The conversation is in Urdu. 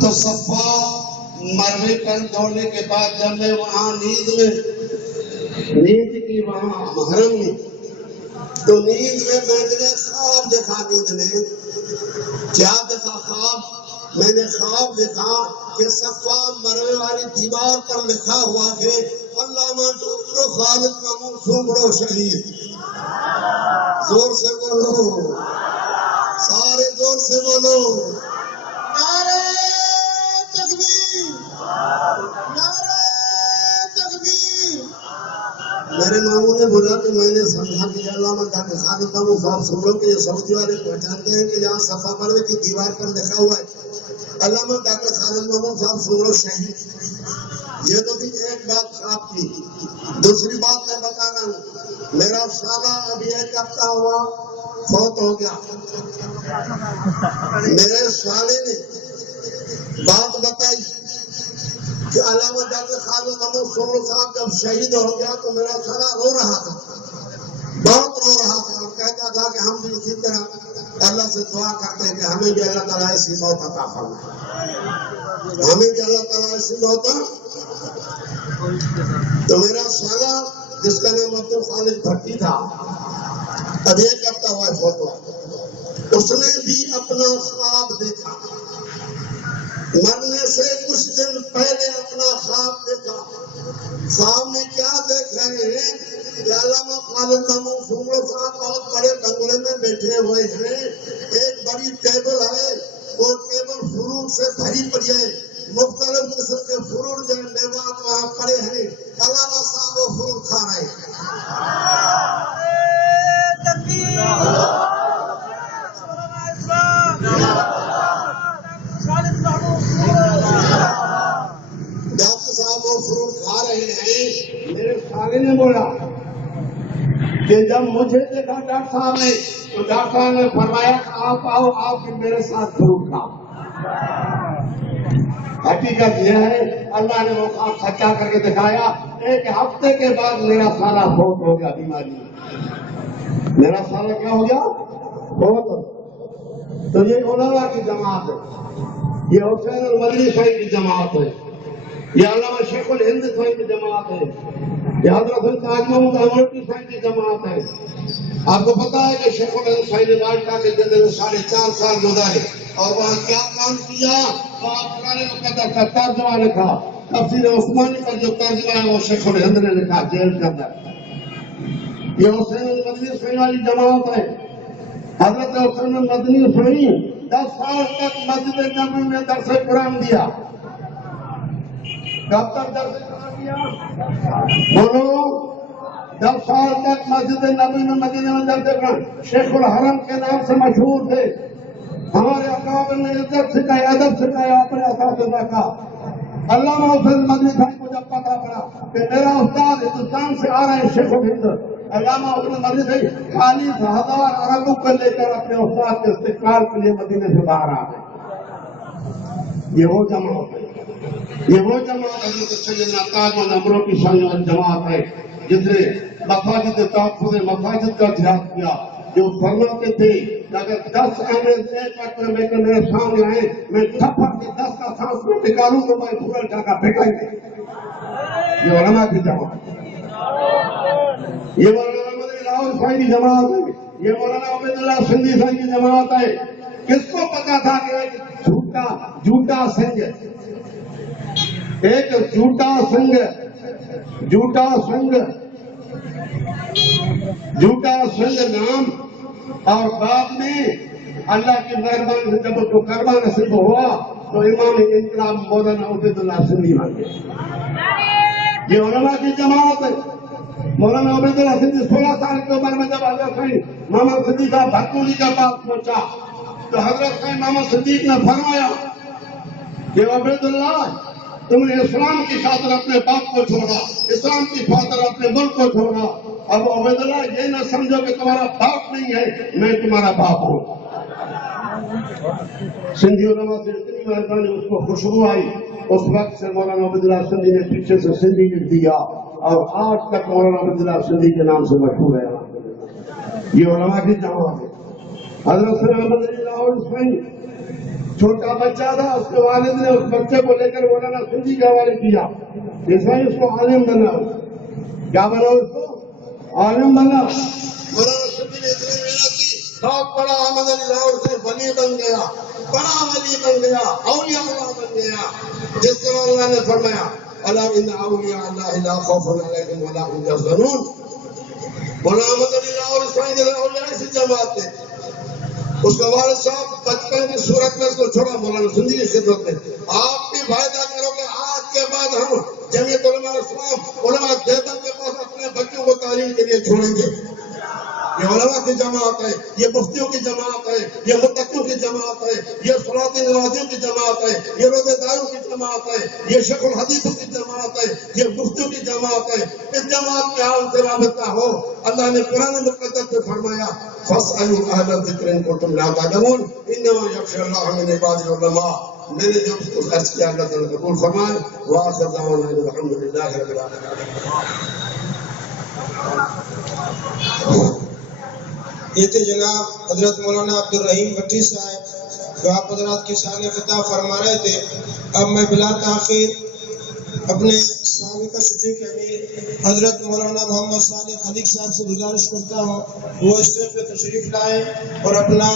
تو صفا مروے پر دوڑنے کے بعد جب میں وہاں نیند کی وہاں محرم میں، تو نیند میں نے خواب دیکھا، نیند میں کیا دیکھا؟ خواب میں نے خواب دیکھا کہ صفا مروے والی دیوار پر لکھا ہوا کہ علامہ ڈاکٹر خالد مامون سومرو شہید۔ زور سے بولو، سارے زور سے بولو، نعرہ تکبیر، نعرہ تکبیر۔ میرے ماموں نے بولا کہ میں نے سمجھا کہ علامہ ڈاکٹر خالد مامون صاحب سومرو کے یہ سعودی والے پہچانتے ہیں کہ جہاں صفا مروے کی دیوار پر لکھا ہوا ہے علامہ ڈاکٹر خالد مامون صاحب سومرو شہید۔ یہ تو بھی ایک بات خواب کی۔ دوسری بات میں بتا رہا ہوں، میرا سالہ ابھی ایک ہفتہ ہوا فوت ہو گیا۔ میرے سالے نے بات بتائی کہ علامہ ڈاکٹر خالد مامون سومرو صاحب جب شہید ہو گیا تو میرا سالہ رو رہا تھا، بہت رو رہا تھا، اور کہتا تھا کہ ہم بھی اسی طرح اللہ سے دعا کرتے ہیں کہ ہمیں بھی اللہ تعالیٰ ایسی موت عطا فرمائے، ہمیں بھی اللہ تعالیٰ ایسی موت۔ تو میرا سالہ جس کا نام عبد الخالق بھٹی تھا، اب ایک ہفتہ ہوا فوت ہوا، اس نے بھی اپنا خواب دیکھا، مرنے سے کچھ دن پہلے اپنا خواب دیکھا۔ خواب میں کیا دیکھ رہے ہیں کہ علامہ خالد مامون سومرو صاحب بہت بڑے بنگلے میں بیٹھے ہوئے ہیں، ایک بڑی ٹیبل ہے، وہ ٹیبل فروٹ سے بھری پڑی ہے، مختلف قسم کے فروٹ جو میوات وہاں پڑے ہیں، علامہ صاحب وہ فروٹ کھا رہے ہیں۔ ڈاکٹر صاحب وہ فروٹ کھا رہے ہیں۔ میرے سالے نے بولا کہ جب مجھے دیکھا ڈاکٹر صاحب نے تو ڈاکٹر صاحب نے فرمایا کہ آپ آؤ، آپ بھی میرے ساتھ فروٹ کھاؤ۔ حقیقت یہ ہے اللہ نے وہ خواب سچا کر کے دکھایا۔ ایک ہفتے کے بعد میرا سالہ فوت ہو گیا بیماری میں۔ میرا سالہ کیا ہو گیا؟ فوت۔ تو یہ علماء کی جماعت ہے، یہ حسین المدنی صاحب کی جماعت ہے، یہ علامہ شیخ الہند صاحب کی جماعت ہے، یہ حضرت تاج محمد امروٹی صاحب کی جماعت ہے۔ آپ کو پتا ہے کہ شیخ الہند صاحب نے مالٹا کے دن 4.5 سال گزارے اور وہاں کیا کام کیا؟ وہاں قرآن مقدس کا ترجمہ لکھا، تفسیر عثمانی پر جو ترجمہ ہے وہ شیخ الہند نے لکھا جیل کے اندر۔ یہ حسین المدنی صاحب والی جماعت ہے۔ حضرت حسین المدنی صاحب 10 سال تک مسجد نبوی میں درس قرآن دیا۔ کب تک درس قرآن دیا؟ بولو، 10 سال تک مسجد نبوی میں مدینے میں درس قرآن۔ شیخ الحرم کے نام سے مشہور تھے۔ ہمارے اکابر نے عزت سکھائی، ادب سکھایا اپنے اساتذہ کا۔ علامہ حسین المدنی صاحب کو جب پتا پڑا کہ میرا استاد ہندوستان سے آ رہے ہیں شیخ الہند، علامہ حسین المدنی صاحب 40,000 عربوں کو لے کر اپنے استاد کے استقبال کے لیے مدینے سے باہر آ گئے۔ یہ وہ جماعت ہے، یہ وہ جماعت حضرت سیدنا تاج محمد امروٹی صاحب جماعت ہے جس نے مساجد تحفظ مساجد کا جہاد کیا، جو فرماتے تھے کہ اگر 10 انگریز ایک وقت میں میرے سامنے آئے، میں تھپڑ کے 10 کا سانس میں نکالوں تو میں پورا جا کر پھینکیں گے۔ یہ علماء کی جماعت ہے، یہ مولانا مدنی لاہور صاحب کی جماعت ہے، یہ مولانا عبید اللہ سندھی صاحب کی جماعت ہے۔ کس کو پتا تھا کہ ایک جھوٹا سنگ نام اور بعد میں اللہ کی مہربانی سے جب اس کو کلمہ نصیب ہوا تو امام انقلاب مولانا عبید اللہ سندھی بن گئے۔ یہ علماء کی جماعت ہے۔ مولانا عبید اللہ سندھی 16 سال کی عمر میں جب حضرت محمد صدیق صاحب بھٹولی کے پاس پہنچا تو حضرت محمد صدیق نے فرمایا کہ عبید اللہ، تم نے اسلام کی خاطر اپنے باپ کو چھوڑا، اسلام کی خاطر اپنے ملک کو چھوڑا، اب عبید اللہ یہ نہ سمجھو کہ تمہارا باپ نہیں ہے، میں تمہارا باپ ہوں۔ سندھی علماء سے اتنی مہربانی، اس کو خوشبو آئی، اس وقت سے مولانا عبید اللہ سندھی نے پیچھے سے سندھی لکھ دیا اور آج تک مولانا عبید اللہ سندھی کے نام سے مشہور ہے۔ یہ علماء کی جماعت ہے۔ حضرت سید احمد علی لاہور صاحب چھوٹا بچہ تھا، اس کے والد نے اس بچے کو لے کر مولانا سندھی کے حوالے کیا، اس میں اس کو عالم بنا، کیا بنا اس کو؟ عالم بنا۔ مولانا سندھی نے اتنی محنت کی، بہت بڑا احمد علی لاہور سے ولی بن گیا، بڑا ولی بن گیا، اولیاء اللہ بن گیا، جس طرح اللہ نے فرمایا الا ان اولیاء اللہ لا خوف علیہم ولا هم يحزنون۔ مولانا احمد علی لاہور اسماعیل کے اولیاء سے جماعت تھے، اس کا والد صاحب بچپن کی صورت میں اس کو چھوڑا مولانا سندھی کی خدمت میں۔ آپ بھی فائدہ کرو کہ آج کے بعد ہم جمعیت علماء اسلام علماء دیوبند کے پاس اپنے بچوں کو تعلیم کے لیے چھوڑیں گے۔ یہ علماء کی جماعت ہے، یہ مفتیوں کی جماعت ہے، یہ متقیوں کی جماعت ہے، یہ صراط نوازیوں کی جماعت ہے، یہ روزے داروں کی جماعت ہے، یہ شیخ الحدیثوں کی جماعت ہے، یہ مفتیوں کی جماعت ہے۔ اس جماعت کے حال سے رابطہ ہو۔ اللہ نے قرآن مقدس میں فرمایا فاسألوا اہل الذکر ان کنتم لا تعلمون انما یخشی اللہ من عبادہ العلماء۔ میں نے جو کچھ عرض کیا اللہ تعالیٰ قبول فرمائے۔ وآخر دعوانا ان الحمد للہ رب العالمین۔ یہ تھے جناب حضرت مولانا عبدالرحیم بٹی صاحب جو آپ حضرات کی شان خطاب فرما رہے تھے۔ اب میں بلا تاخیر اپنے سابقہ صدیق امیر حضرت مولانا محمد صالح خلیق صاحب سے گزارش کرتا ہوں وہ اسٹیج پہ تشریف لائیں اور اپنا